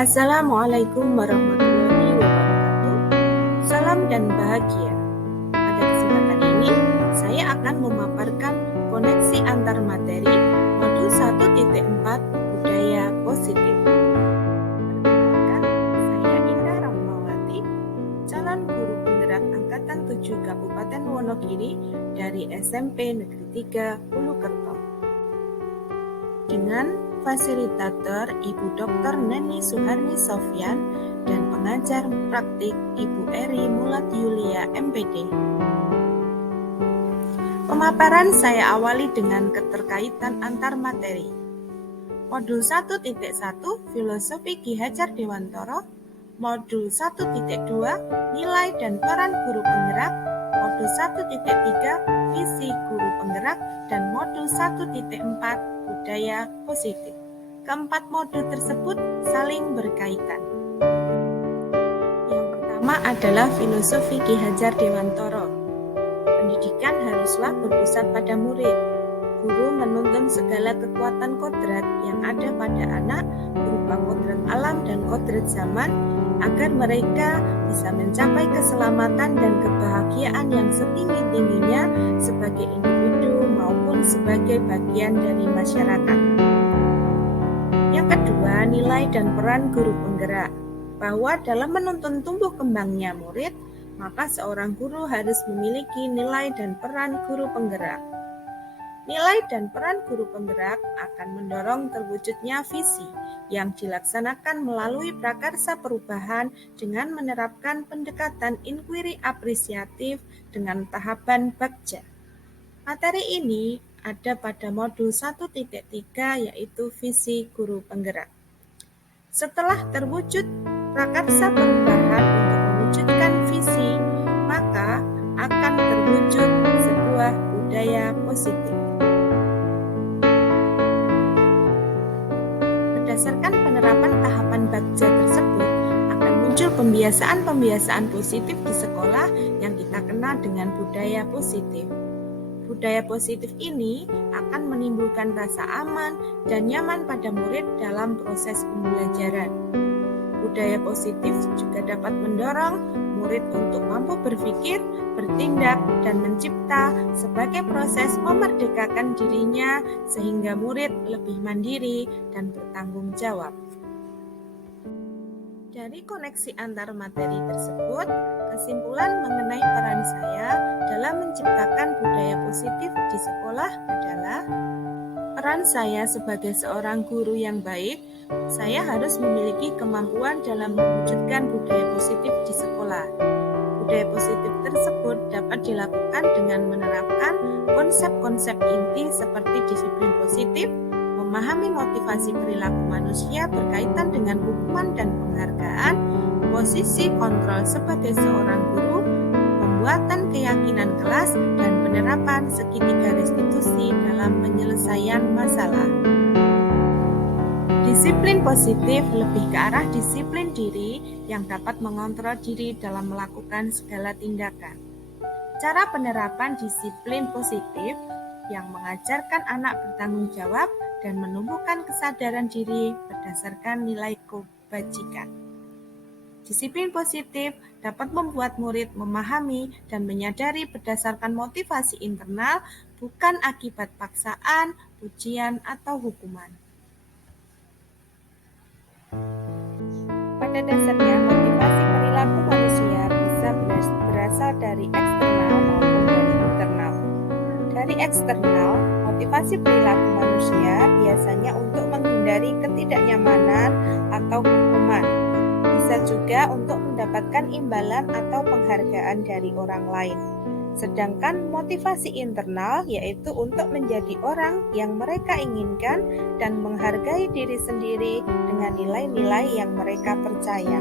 Assalamualaikum warahmatullahi wabarakatuh. Salam dan bahagia. Pada kesempatan ini, saya akan memaparkan koneksi antar materi modul 1.4 budaya positif. Perkenalkan, saya Indah Rahmawati, calon guru penggerak angkatan 7 Kabupaten Wonogiri dari SMP Negeri 3 Ulukerto. Dengan fasilitator Ibu Dr. Neni Suharni Sofyan dan pengajar praktik Ibu Eri Mulat Yulia MPD. Pemaparan saya awali dengan keterkaitan antar materi. Modul 1.1 Filosofi Ki Hajar Dewantoro, Modul 1.2 Nilai dan Peran Guru Penggerak, Modul 1.3 Visi Guru Penggerak, dan Modul 1.4 Budaya Positif. Keempat modul tersebut saling berkaitan. Yang pertama adalah filosofi Ki Hajar Dewantoro. Pendidikan haruslah berpusat pada murid. Guru menuntun segala kekuatan kodrat yang ada pada anak berupa kodrat alam dan kodrat zaman agar mereka bisa mencapai keselamatan dan kebahagiaan yang setinggi-tingginya sebagai individu maupun sebagai bagian dari masyarakat. Yang kedua, nilai dan peran guru penggerak. Bahwa dalam menuntun tumbuh kembangnya murid, maka seorang guru harus memiliki nilai dan peran guru penggerak. Nilai dan peran guru penggerak akan mendorong terwujudnya visi yang dilaksanakan melalui prakarsa perubahan dengan menerapkan pendekatan inquiry apresiatif dengan tahapan bagja. Materi ini ada pada modul 1.3 yaitu visi guru penggerak. Setelah terwujud prakarsa perubahan untuk mewujudkan visi, maka akan terwujud sebuah budaya positif. Berdasarkan penerapan tahapan bagja tersebut, akan muncul pembiasaan-pembiasaan positif di sekolah yang kita kenal dengan budaya positif. Budaya positif ini akan menimbulkan rasa aman dan nyaman pada murid dalam proses pembelajaran. Budaya positif juga dapat mendorong murid untuk mampu berpikir, bertindak, dan mencipta sebagai proses memerdekakan dirinya sehingga murid lebih mandiri dan bertanggung jawab. Dari koneksi antar materi tersebut, kesimpulan mengenai peran saya dalam menciptakan budaya positif di sekolah adalah peran saya sebagai seorang guru yang baik. Saya harus memiliki kemampuan dalam mewujudkan budaya positif di sekolah. Budaya positif tersebut dapat dilakukan dengan menerapkan konsep-konsep inti seperti disiplin positif, memahami motivasi perilaku manusia berkaitan dengan hukuman dan penghargaan, posisi kontrol sebagai seorang guru, pembuatan keyakinan kelas, dan penerapan segitiga restitusi dalam penyelesaian masalah. Disiplin positif lebih ke arah disiplin diri yang dapat mengontrol diri dalam melakukan segala tindakan. Cara penerapan disiplin positif yang mengajarkan anak bertanggung jawab dan menumbuhkan kesadaran diri berdasarkan nilai kebajikan. Disiplin positif dapat membuat murid memahami dan menyadari berdasarkan motivasi internal, bukan akibat paksaan, pujian, atau hukuman. Pada dasarnya, motivasi perilaku manusia bisa berasal dari eksternal maupun dari internal. Dari eksternal, motivasi perilaku manusia biasanya untuk menghindari ketidaknyamanan atau hukuman. Bisa juga untuk mendapatkan imbalan atau penghargaan dari orang lain. Sedangkan motivasi internal yaitu untuk menjadi orang yang mereka inginkan dan menghargai diri sendiri dengan nilai-nilai yang mereka percaya.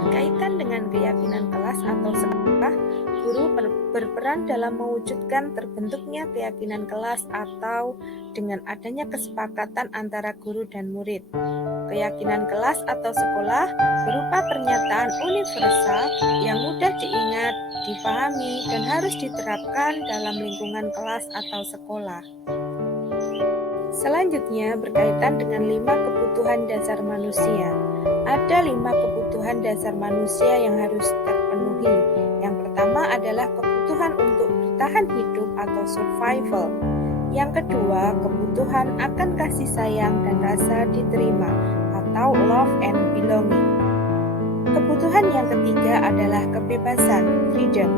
Berkaitan dengan keyakinan kelas atau sekolah, guru berperan dalam mewujudkan terbentuknya keyakinan kelas atau dengan adanya kesepakatan antara guru dan murid. Keyakinan kelas atau sekolah berupa pernyataan universal yang mudah diingat, dipahami, dan harus diterapkan dalam lingkungan kelas atau sekolah. Selanjutnya berkaitan dengan 5 kebutuhan dasar manusia. Ada 5 kebutuhan dasar manusia yang harus terpenuhi. Yang pertama adalah kebutuhan untuk bertahan hidup atau survival. Yang kedua, kebutuhan akan kasih sayang dan rasa diterima atau love and belonging. Kebutuhan yang ketiga adalah kebebasan, freedom.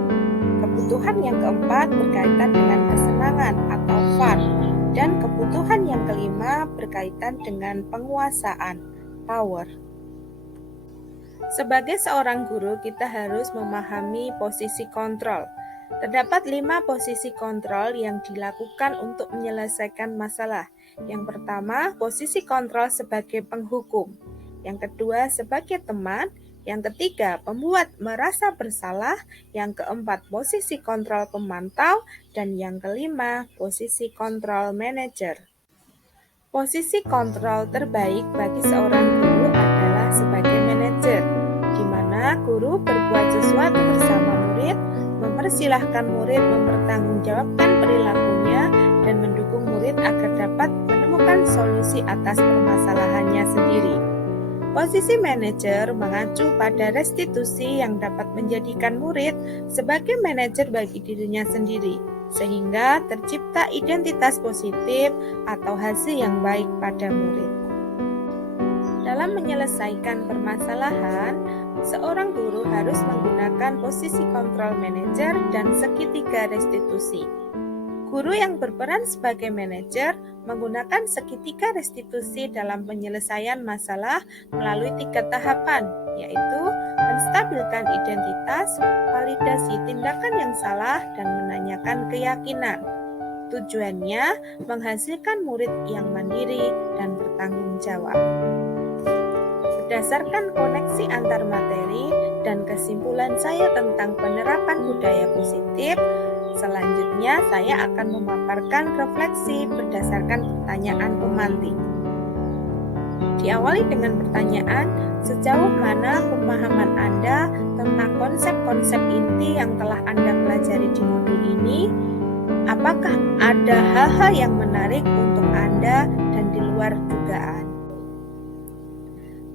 Kebutuhan yang keempat berkaitan dengan kesenangan atau fun. Dan kebutuhan yang kelima berkaitan dengan penguasaan, power. Sebagai seorang guru, kita harus memahami posisi kontrol. Terdapat 5 posisi kontrol yang dilakukan untuk menyelesaikan masalah. Yang pertama, posisi kontrol sebagai penghukum. Yang kedua, sebagai teman. Yang ketiga, pembuat merasa bersalah. Yang keempat, posisi kontrol pemantau. Dan yang kelima, posisi kontrol manajer. Posisi kontrol terbaik bagi seorang guru adalah sebagai manajer, di mana guru berbuat sesuatu bersama murid, mempersilahkan murid mempertanggungjawabkan perilakunya, dan mendukung murid agar dapat menemukan solusi atas permasalahannya sendiri. Posisi manajer mengacu pada restitusi yang dapat menjadikan murid sebagai manajer bagi dirinya sendiri, sehingga tercipta identitas positif atau hasil yang baik pada murid. Dalam menyelesaikan permasalahan, seorang guru harus menggunakan posisi kontrol manajer dan segitiga restitusi. Guru yang berperan sebagai manajer menggunakan segitiga restitusi dalam penyelesaian masalah melalui 3 tahapan, yaitu menstabilkan identitas, validasi tindakan yang salah, dan menanyakan keyakinan. Tujuannya menghasilkan murid yang mandiri dan bertanggung jawab. Berdasarkan koneksi antar materi dan kesimpulan saya tentang penerapan budaya positif, selanjutnya saya akan memaparkan refleksi berdasarkan pertanyaan pemantik. Diawali dengan pertanyaan, sejauh mana pemahaman Anda tentang konsep-konsep inti yang telah Anda pelajari di modul ini? Apakah ada hal-hal yang menarik untuk Anda dan di luar dugaan?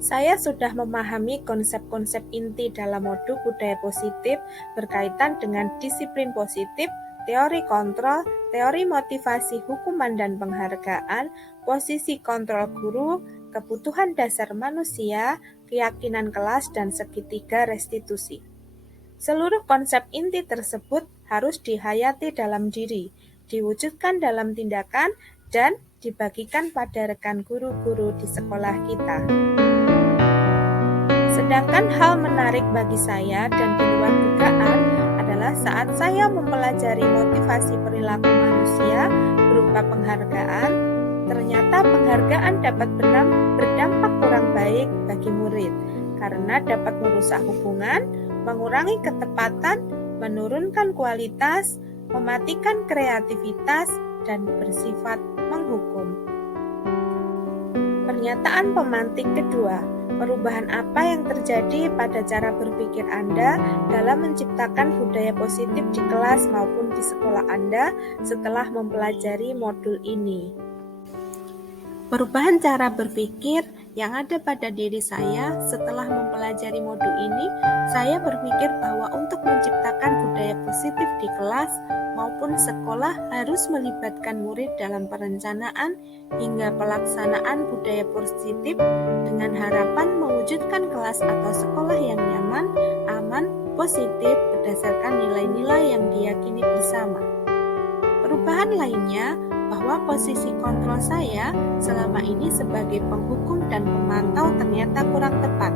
Saya sudah memahami konsep-konsep inti dalam modul budaya positif berkaitan dengan disiplin positif, teori kontrol, teori motivasi hukuman dan penghargaan, posisi kontrol guru, kebutuhan dasar manusia, keyakinan kelas, dan segitiga restitusi. Seluruh konsep inti tersebut harus dihayati dalam diri, diwujudkan dalam tindakan, dan dibagikan pada rekan guru-guru di sekolah kita. Sedangkan hal menarik bagi saya dan di luar dugaan adalah saat saya mempelajari motivasi perilaku manusia berupa penghargaan, ternyata penghargaan dapat berdampak kurang baik bagi murid karena dapat merusak hubungan, mengurangi ketepatan, menurunkan kualitas, mematikan kreativitas, dan bersifat menghukum. Pernyataan pemantik kedua. Perubahan apa yang terjadi pada cara berpikir Anda dalam menciptakan budaya positif di kelas maupun di sekolah Anda setelah mempelajari modul ini? Perubahan cara berpikir yang ada pada diri saya setelah mempelajari modul ini, saya berpikir bahwa untuk menciptakan budaya positif di kelas maupun sekolah harus melibatkan murid dalam perencanaan hingga pelaksanaan budaya positif dengan harapan mewujudkan kelas atau sekolah yang nyaman, aman, positif berdasarkan nilai-nilai yang diyakini bersama. Perubahan lainnya bahwa posisi kontrol saya selama ini sebagai penghukum dan pemantau ternyata kurang tepat.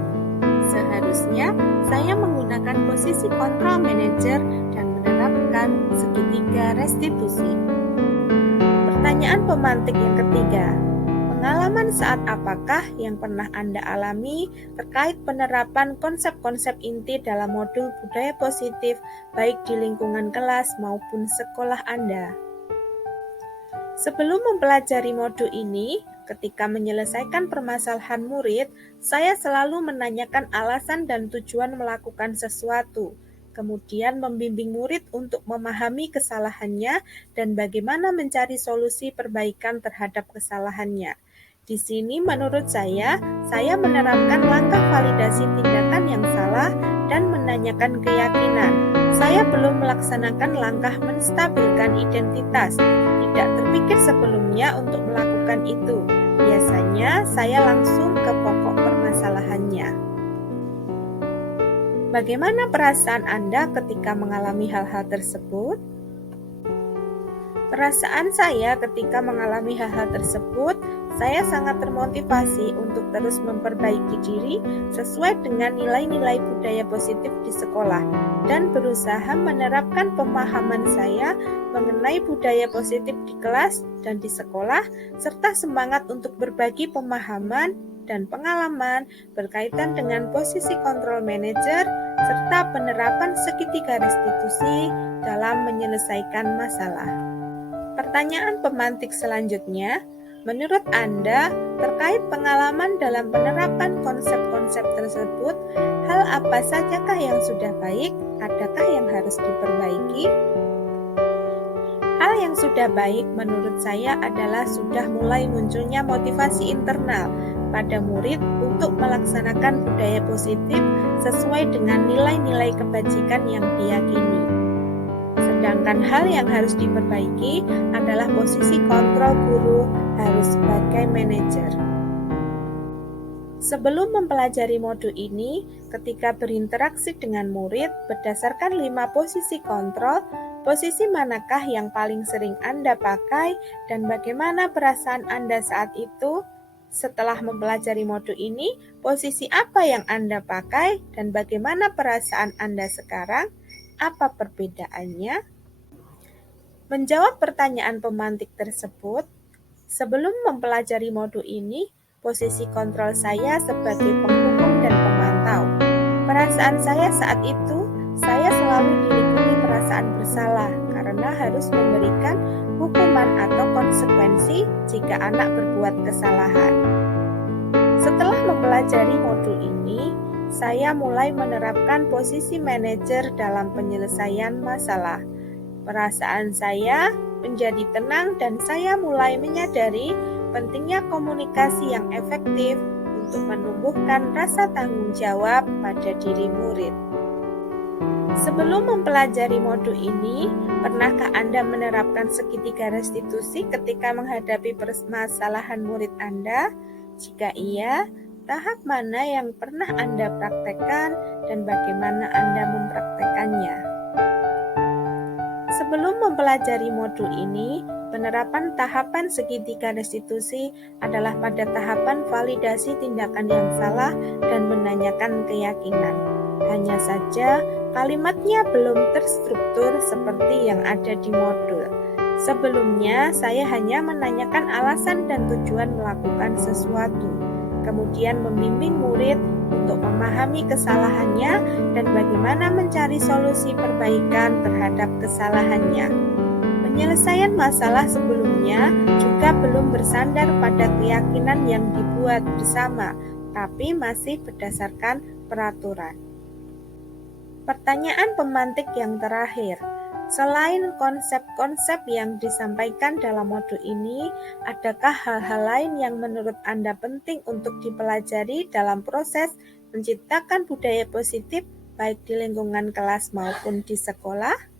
Seharusnya saya menggunakan posisi kontrol manajer dan menerapkan segitiga restitusi. Pertanyaan pemantik yang ketiga. Pengalaman saat apakah yang pernah Anda alami terkait penerapan konsep-konsep inti dalam modul budaya positif baik di lingkungan kelas maupun sekolah Anda? Sebelum mempelajari modul ini, ketika menyelesaikan permasalahan murid, saya selalu menanyakan alasan dan tujuan melakukan sesuatu. kemudian membimbing murid untuk memahami kesalahannya dan bagaimana mencari solusi perbaikan terhadap kesalahannya. Di sini menurut saya menerapkan langkah validasi tindakan yang salah dan menanyakan keyakinan. Saya belum melaksanakan langkah menstabilkan identitas, tidak terpikir sebelumnya untuk melakukan itu. Biasanya saya langsung ke pokok permasalahannya. Bagaimana perasaan Anda ketika mengalami hal-hal tersebut? Perasaan saya ketika mengalami hal-hal tersebut, saya sangat termotivasi untuk terus memperbaiki diri sesuai dengan nilai-nilai budaya positif di sekolah dan berusaha menerapkan pemahaman saya mengenai budaya positif di kelas dan di sekolah, serta semangat untuk berbagi pemahaman dan pengalaman berkaitan dengan posisi kontrol manajer serta penerapan segitiga restitusi dalam menyelesaikan masalah. Pertanyaan pemantik selanjutnya, menurut Anda, terkait pengalaman dalam penerapan konsep-konsep tersebut, hal apa sajakah yang sudah baik? Adakah yang harus diperbaiki? Hal yang sudah baik menurut saya adalah sudah mulai munculnya motivasi internal pada murid untuk melaksanakan budaya positif sesuai dengan nilai-nilai kebajikan yang diyakini. Sedangkan hal yang harus diperbaiki adalah posisi kontrol guru harus sebagai manajer. Sebelum mempelajari modul ini, ketika berinteraksi dengan murid berdasarkan 5 posisi kontrol, posisi manakah yang paling sering Anda pakai dan bagaimana perasaan Anda saat itu? Setelah mempelajari modul ini, posisi apa yang Anda pakai dan bagaimana perasaan Anda sekarang? Apa perbedaannya? Menjawab pertanyaan pemantik tersebut, sebelum mempelajari modul ini, posisi kontrol saya sebagai penghukum dan pemantau. Perasaan saya saat itu, saya selalu diliputi perasaan bersalah karena harus memberikan hukuman atau konsekuensi jika anak berbuat kesalahan. Setelah mempelajari modul ini, saya mulai menerapkan posisi manajer dalam penyelesaian masalah. Perasaan saya menjadi tenang dan saya mulai menyadari pentingnya komunikasi yang efektif untuk menumbuhkan rasa tanggung jawab pada diri murid. Sebelum mempelajari modul ini, pernahkah Anda menerapkan segitiga restitusi ketika menghadapi permasalahan murid Anda? Jika iya, tahap mana yang pernah Anda praktekkan dan bagaimana Anda mempraktekannya? Sebelum mempelajari modul ini, penerapan tahapan segitiga restitusi adalah pada tahapan validasi tindakan yang salah dan menanyakan keyakinan. Hanya saja, kalimatnya belum terstruktur seperti yang ada di modul. Sebelumnya, saya hanya menanyakan alasan dan tujuan melakukan sesuatu, kemudian membimbing murid untuk memahami kesalahannya dan bagaimana mencari solusi perbaikan terhadap kesalahannya. Penyelesaian masalah sebelumnya juga belum bersandar pada keyakinan yang dibuat bersama, tapi masih berdasarkan peraturan. Pertanyaan pemantik yang terakhir, selain konsep-konsep yang disampaikan dalam modul ini, adakah hal-hal lain yang menurut Anda penting untuk dipelajari dalam proses menciptakan budaya positif baik di lingkungan kelas maupun di sekolah?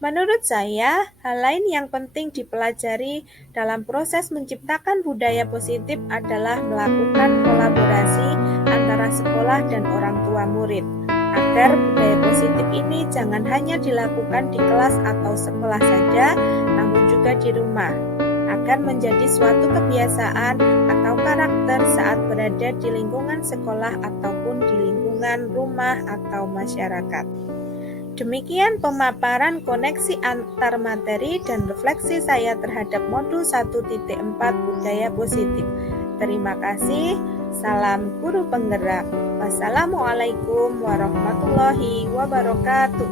Menurut saya, hal lain yang penting dipelajari dalam proses menciptakan budaya positif adalah melakukan kolaborasi antara sekolah dan orang tua murid, agar budaya positif ini jangan hanya dilakukan di kelas atau sekolah saja, namun juga di rumah, agar menjadi suatu kebiasaan atau karakter saat berada di lingkungan sekolah ataupun di lingkungan rumah atau masyarakat. Demikian pemaparan koneksi antar materi dan refleksi saya terhadap modul 1.4 budaya positif. Terima kasih. Salam guru penggerak. Wassalamualaikum warahmatullahi wabarakatuh.